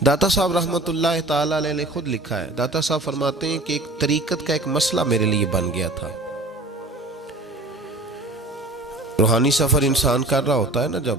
داتا صاحب رحمۃ اللہ تعالی علیہ نے خود لکھا ہے، داتا صاحب فرماتے ہیں کہ ایک طریقت کا ایک مسئلہ میرے لیے بن گیا تھا۔ روحانی سفر انسان کر رہا ہوتا ہے نا، جب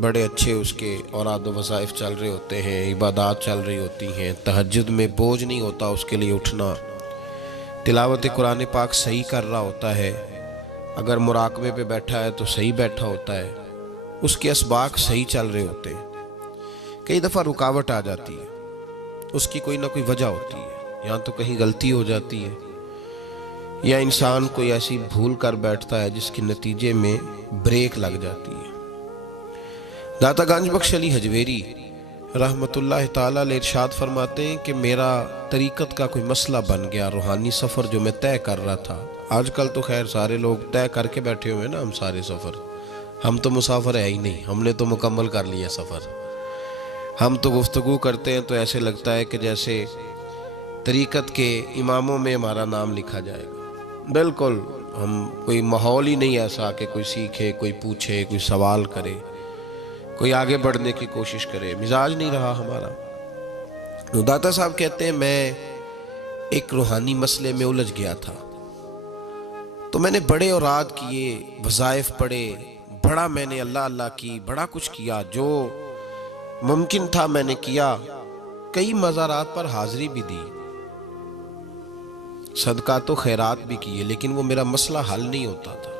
بڑے اچھے اس کے اوراد و وظائف چل رہے ہوتے ہیں، عبادات چل رہی ہوتی ہیں، تہجد میں بوجھ نہیں ہوتا اس کے لیے اٹھنا، تلاوت قرآن پاک صحیح کر رہا ہوتا ہے، اگر مراقبے پہ بیٹھا ہے تو صحیح بیٹھا ہوتا ہے، اس کے اسباق صحیح چل رہے ہوتے ہیں، کئی دفعہ رکاوٹ آ جاتی ہے، اس کی کوئی نہ کوئی وجہ ہوتی ہے، یہاں تو کہیں غلطی ہو جاتی ہے، یا انسان کوئی ایسی بھول کر بیٹھتا ہے جس کے نتیجے میں بریک لگ جاتی ہے۔ داتا گنج بخش علی حجویری رحمۃ اللہ تعالیٰ علیہ ارشاد فرماتے ہیں کہ میرا طریقت کا کوئی مسئلہ بن گیا، روحانی سفر جو میں طے کر رہا تھا۔ آج کل تو خیر سارے لوگ طے کر کے بیٹھے ہوئے نا، ہم سارے سفر، ہم تو مسافر ہے ہی نہیں، ہم نے تو مکمل کر لیا سفر۔ ہم تو گفتگو کرتے ہیں تو ایسے لگتا ہے کہ جیسے طریقت کے اماموں میں ہمارا نام لکھا جائے گا۔ بالکل، ہم کوئی ماحول ہی نہیں ایسا کہ کوئی سیکھے، کوئی پوچھے، کوئی سوال کرے، کوئی آگے بڑھنے کی کوشش کرے، مزاج نہیں رہا ہمارا۔ داتا صاحب کہتے ہیں میں ایک روحانی مسئلے میں الجھ گیا تھا، تو میں نے بڑے اوراد کیے، وظائف پڑھے، بڑا میں نے اللہ اللہ کی، بڑا کچھ کیا، جو ممکن تھا میں نے کیا، کئی مزارات پر حاضری بھی دی، صدقات و خیرات بھی کیے، لیکن وہ میرا مسئلہ حل نہیں ہوتا تھا۔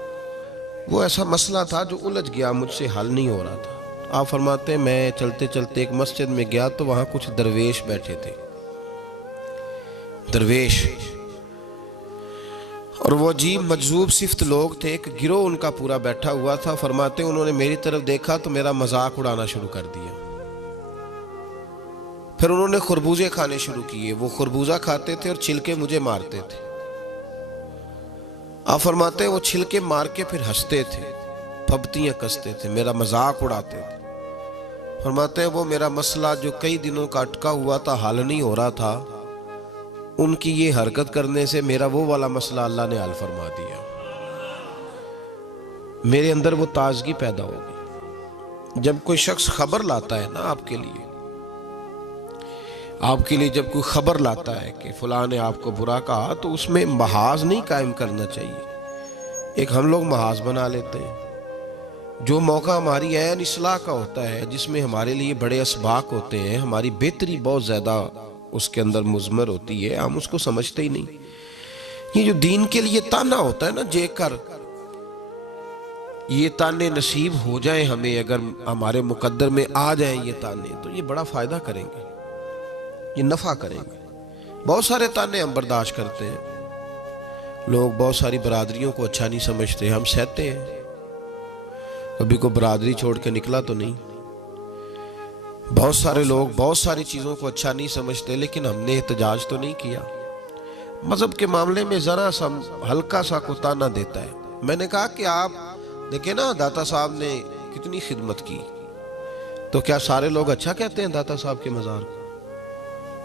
وہ ایسا مسئلہ تھا جو الجھ گیا، مجھ سے حل نہیں ہو رہا تھا۔ آپ فرماتے ہیں میں چلتے چلتے ایک مسجد میں گیا تو وہاں کچھ درویش بیٹھے تھے، درویش، اور وہ عجیب مجذوب صفت لوگ تھے، ایک گروہ ان کا پورا بیٹھا ہوا تھا۔ فرماتے ہیں انہوں نے میری طرف دیکھا تو میرا مذاق اڑانا شروع کر دیا، پھر انہوں نے خربوزے کھانے شروع کیے، وہ خربوزہ کھاتے تھے اور چھلکے مجھے مارتے تھے۔ آپ فرماتے ہیں وہ چھلکے مار کے پھر ہنستے تھے، پھبتیاں کستے تھے، میرا مذاق اڑاتے تھے۔ فرماتے ہیں وہ میرا مسئلہ جو کئی دنوں کا اٹکا ہوا تھا، حل نہیں ہو رہا تھا، ان کی یہ حرکت کرنے سے میرا وہ والا مسئلہ اللہ نے حل فرما دیا، میرے اندر وہ تازگی پیدا ہو گئی۔ جب کوئی شخص خبر لاتا ہے نا آپ کے لیے جب کوئی خبر لاتا ہے کہ فلاں نے آپ کو برا کہا، تو اس میں محاذ نہیں قائم کرنا چاہیے۔ ایک ہم لوگ محاذ بنا لیتے ہیں، جو موقع ہماری عین اصلاح کا ہوتا ہے، جس میں ہمارے لیے بڑے اسباق ہوتے ہیں، ہماری بہتری بہت زیادہ اس کے اندر مضمر ہوتی ہے، ہم اس کو سمجھتے ہی نہیں۔ یہ جو دین کے لیے تانا ہوتا ہے نا، جے کر یہ تانے نصیب ہو جائیں ہمیں، اگر ہمارے مقدر میں آ جائیں یہ تانے، تو یہ بڑا فائدہ کریں گے، یہ نفع کریں گے۔ بہت سارے تانے ہم برداشت کرتے ہیں، لوگ بہت ساری برادریوں کو اچھا نہیں سمجھتے، ہم سہتے ہیں، کبھی کو برادری چھوڑ کے نکلا تو نہیں۔ بہت سارے لوگ بہت ساری چیزوں کو اچھا نہیں سمجھتے، لیکن ہم نے احتجاج تو نہیں کیا۔ مذہب کے معاملے میں ذرا سا ہلکا سا کو تانا دیتا ہے۔ میں نے کہا کہ آپ دیکھیں نا داتا صاحب نے کتنی خدمت کی، تو کیا سارے لوگ اچھا کہتے ہیں داتا صاحب کے مزار کو؟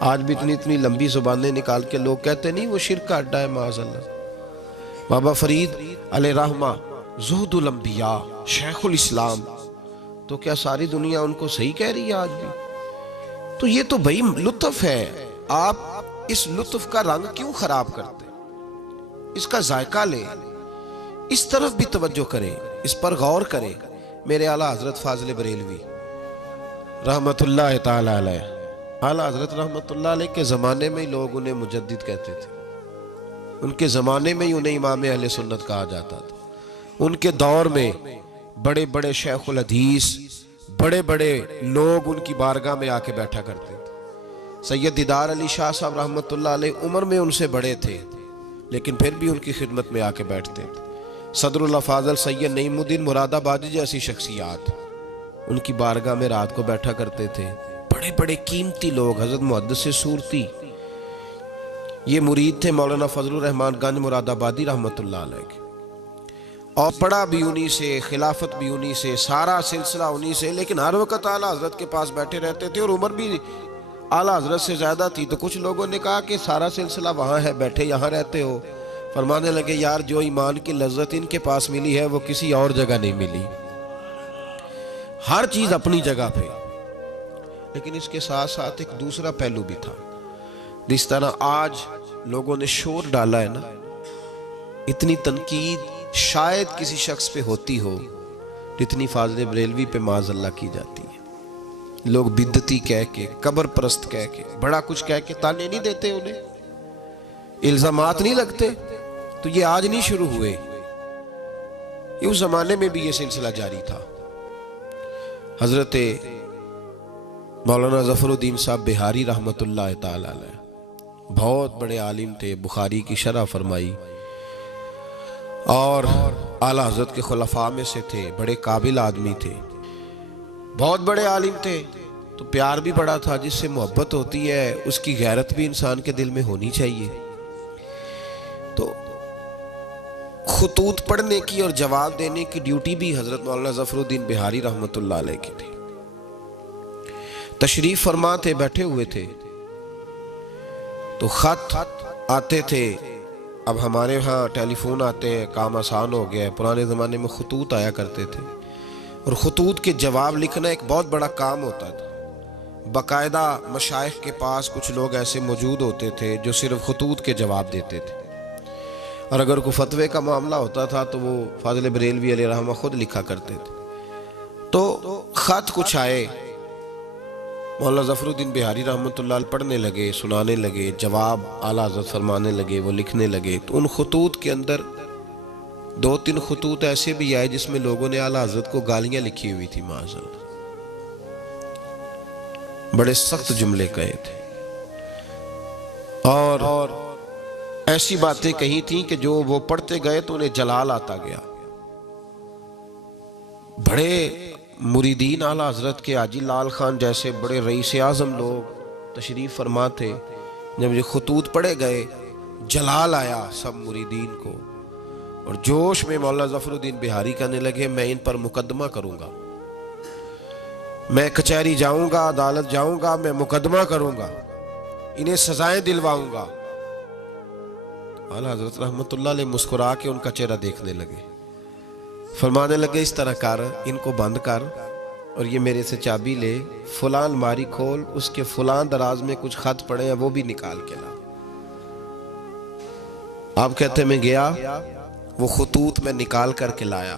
آج بھی اتنی لمبی زبانیں نکال کے لوگ کہتے نہیں وہ شرک کا اڈا ہے، معاذ اللہ۔ بابا فرید علیہ رحمہ زہد الانبیاء، شیخ الاسلام، تو کیا ساری دنیا ان کو صحیح کہہ رہی ہے آج بھی؟ تو یہ تو بھئی لطف ہے، آپ اس لطف کا رنگ کیوں خراب کرتے ہیں؟ اس کا ذائقہ لیں، اس طرف بھی توجہ کریں، اس پر غور کریں۔ میرے اعلیٰ حضرت فاضل بریلوی رحمت اللہ تعالی علیہ، اعلیٰ حضرت رحمت اللہ علیہ کے زمانے میں ہی لوگ انہیں مجدد کہتے تھے، ان کے زمانے میں ہی انہیں امام اہل سنت کہا جاتا تھا۔ ان کے دور میں بڑے بڑے شیخ الحدیث، بڑے بڑے لوگ ان کی بارگاہ میں آ کے بیٹھا کرتے تھے۔ سید دیدار علی شاہ صاحب رحمت اللہ علیہ عمر میں ان سے بڑے تھے، لیکن پھر بھی ان کی خدمت میں آ کے بیٹھتے تھے۔ صدر اللہ فاضل سید نعیم الدین مراد آبادی جیسی شخصیات ان کی بارگاہ میں رات کو بیٹھا کرتے تھے۔ بڑے بڑے قیمتی لوگ، حضرت محدث صورتی، یہ مرید تھے مولانا فضل الرحمان گنج مراد آبادی رحمت اللہ علیہ کے، اور پڑھا بھی انہی سے، خلافت بھی انہی سے، سارا سلسلہ انہی سے، لیکن ہر وقت اعلیٰ حضرت کے پاس بیٹھے رہتے تھے، اور عمر بھی اعلیٰ حضرت سے زیادہ تھی۔ تو کچھ لوگوں نے کہا کہ سارا سلسلہ وہاں ہے، بیٹھے یہاں رہتے ہو۔ فرمانے لگے یار جو ایمان کی لذت ان کے پاس ملی ہے وہ کسی اور جگہ نہیں ملی، ہر چیز اپنی جگہ پہ۔ لیکن اس کے ساتھ ساتھ ایک دوسرا پہلو بھی تھا. جس طرح آج لوگوں نے شور ڈالا ہے نا، اتنی تنقید شاید کسی شخص پہ ہوتی ہو جتنی فاضل بریلوی پہ معاذ اللہ کی جاتی ہے. لوگ بدعتی کہہ کے، قبر پرست کہہ کے، بڑا کچھ کہہ کے تانے نہیں دیتے، انہیں الزامات نہیں لگتے. تو یہ آج نہیں شروع ہوئے، یہ اس زمانے میں بھی یہ سلسلہ جاری تھا. حضرت مولانا ظفر الدین صاحب بہاری رحمۃ اللہ تعالی علیہ بہت بڑے عالم تھے، بخاری کی شرح فرمائی اور اعلیٰ حضرت کے خلفاء میں سے تھے، بڑے قابل آدمی تھے، بہت بڑے عالم تھے. تو پیار بھی بڑا تھا. جس سے محبت ہوتی ہے اس کی غیرت بھی انسان کے دل میں ہونی چاہیے. تو خطوط پڑھنے کی اور جواب دینے کی ڈیوٹی بھی حضرت مولانا ظفر الدین بہاری رحمۃ اللہ علیہ کی تھی. تشریف فرما تھے، بیٹھے ہوئے تھے تو خط آتے تھے. اب ہمارے ہاں ٹیلی فون آتے ہیں، کام آسان ہو گیا ہے. پرانے زمانے میں خطوط آیا کرتے تھے اور خطوط کے جواب لکھنا ایک بہت بڑا کام ہوتا تھا. باقاعدہ مشائخ کے پاس کچھ لوگ ایسے موجود ہوتے تھے جو صرف خطوط کے جواب دیتے تھے، اور اگر کوئی فتوے کا معاملہ ہوتا تھا تو وہ فاضل بریلوی علیہ رحمہ خود لکھا کرتے تھے. تو خط کچھ آئے، مولانا ظفر الدین بہاری رحمۃ اللہ علیہ پڑھنے لگے، سنانے لگے، جواب اعلیٰ حضرت فرمانے لگے، وہ لکھنے لگے. تو ان خطوط کے اندر 2-3 خطوط ایسے بھی آئے جس میں لوگوں نے اعلیٰ حضرت کو گالیاں لکھی ہوئی تھی. معاذ اللہ، بڑے سخت جملے کہے تھے اور ایسی باتیں کہی تھیں کہ جو وہ پڑھتے گئے تو انہیں جلال آتا گیا. بڑے مریدین اعلیٰ حضرت کے حاجی لال خان جیسے بڑے رئیس اعظم لوگ تشریف فرما تھے. جب یہ خطوط پڑھے گئے جلال آیا سب مریدین کو، اور جوش میں مولانا ظفر الدین بہاری کہنے لگے میں ان پر مقدمہ کروں گا، میں کچہری جاؤں گا، عدالت جاؤں گا، میں مقدمہ کروں گا، انہیں سزائیں دلواؤں گا. اعلیٰ حضرت رحمۃ اللہ علیہ مسکرا کے ان کا چہرہ دیکھنے لگے، فرمانے لگے اس طرح کر، ان کو بند کر اور یہ میرے سے چابی لے، فلاں الماری کھول، اس کے فلاں دراز میں کچھ خط پڑے ہیں وہ بھی نکال کے لا. آپ کہتے میں گیا، وہ خطوط میں نکال کر کے لایا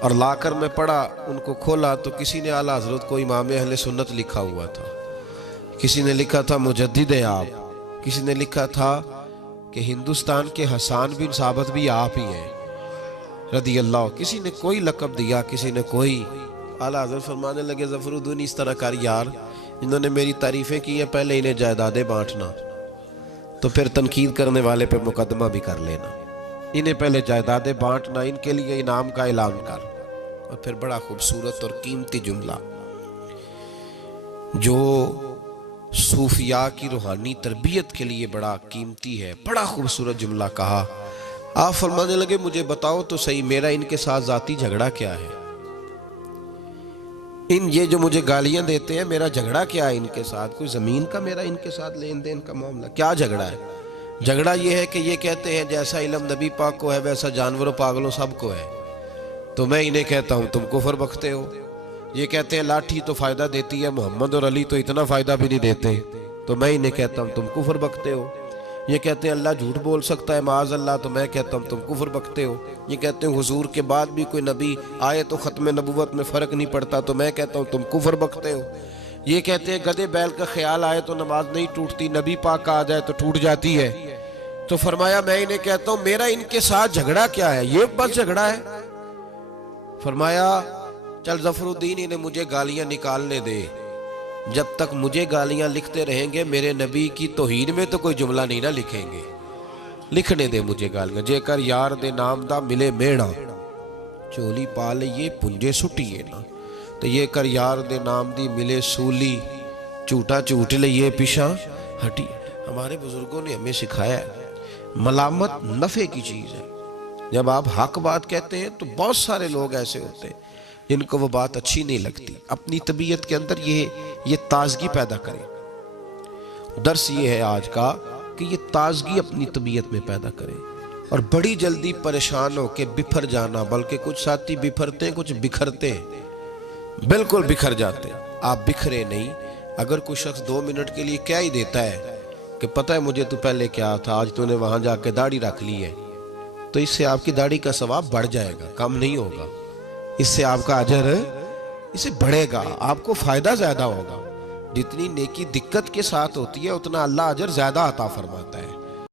اور لا کر میں پڑھا. ان کو کھولا تو کسی نے اعلیٰ حضرت کو امام اہل سنت لکھا ہوا تھا، کسی نے لکھا تھا مجدد آپ، کسی نے لکھا تھا کہ ہندوستان کے حسان بن ثابت بھی آپ ہی ہیں رضی اللہ. کسی نے کوئی لقب دیا، کسی نے کوئی. اعلیٰ حضرت فرمانے لگے ظفر الدین اس طرح کر یار، انہوں نے میری تعریفیں کی ہیں، پہلے انہیں جائیدادیں بانٹنا، تو پھر تنقید کرنے والے پہ مقدمہ بھی کر لینا. انہیں پہلے جائیدادیں بانٹنا، ان کے لیے انعام کا اعلان کر. اور پھر بڑا خوبصورت اور قیمتی جملہ جو صوفیاء کی روحانی تربیت کے لیے بڑا قیمتی ہے، بڑا خوبصورت جملہ کہا. آپ فرمانے لگے مجھے بتاؤ تو صحیح میرا ان کے ساتھ ذاتی جھگڑا کیا ہے؟ یہ جو مجھے گالیاں دیتے ہیں، میرا جھگڑا کیا ہے ان کے ساتھ؟ کوئی زمین کا میرا ان کے ساتھ لین دین کا معاملہ؟ کیا جھگڑا ہے؟ جھگڑا یہ ہے کہ یہ کہتے ہیں جیسا علم نبی پاک کو ہے ویسا جانوروں پاگلوں سب کو ہے، تو میں انہیں کہتا ہوں تم کفر بکتے ہو. یہ کہتے ہیں لاٹھی تو فائدہ دیتی ہے، محمد اور علی تو اتنا فائدہ بھی نہیں دیتے، تو میں انہیں کہتا ہوں تم کفر بکتے ہو. یہ کہتے ہیں اللہ جھوٹ بول سکتا ہے معاذ اللہ، تو میں کہتا ہوں تم کفر بکتے ہو. یہ کہتے ہیں حضور کے بعد بھی کوئی نبی آئے تو ختم نبوت میں فرق نہیں پڑتا، تو میں کہتا ہوں تم کفر بکتے ہو. یہ کہتے ہیں گدے بیل کا خیال آئے تو نماز نہیں ٹوٹتی، نبی پاک کا آ جائے تو ٹوٹ جاتی ہے. تو فرمایا میں انہیں کہتا ہوں میرا ان کے ساتھ جھگڑا کیا ہے؟ یہ بس جھگڑا ہے. فرمایا چل ظفر الدین انہیں مجھے گالیاں نکالنے دے، جب تک مجھے گالیاں لکھتے رہیں گے میرے نبی کی توہین میں تو کوئی جملہ نہیں نہ لکھیں گے. لکھنے دے مجھے گالیاں. جے کر یار دے نام دا ملے میڑا، چولی پالے یہ پنجے سٹیے نا. تو یہ کر یار دے نام دی ملے سولی، چوٹا چوٹ لئیے پیشاں ہٹی. ہمارے بزرگوں نے ہمیں سکھایا ہے ملامت نفع کی چیز ہے. جب آپ حق بات کہتے ہیں تو بہت سارے لوگ ایسے ہوتے ہیں جن کو وہ بات اچھی نہیں لگتی. اپنی طبیعت کے اندر یہ تازگی پیدا کریں. درس یہ ہے آج کا کہ یہ تازگی اپنی طبیعت میں پیدا کریں، اور بڑی جلدی پریشان ہو کے بکھر جانا، بلکہ کچھ ساتھی بکھرتے ہیں، کچھ بکھرتے ہیں، بالکل بکھر جاتے ہیں. آپ بکھرے نہیں. اگر کوئی شخص 2 منٹ کے لیے کیا ہی دیتا ہے کہ پتہ ہے مجھے تو پہلے کیا تھا، آج تو نے وہاں جا کے داڑھی رکھ لی ہے، تو اس سے آپ کی داڑھی کا ثواب بڑھ جائے گا، کم نہیں ہوگا. اس سے آپ کا اجر اسے بڑھے گا، آپ کو فائدہ زیادہ ہوگا. جتنی نیکی دقت کے ساتھ ہوتی ہے اتنا اللہ اجر زیادہ عطا فرماتا ہے.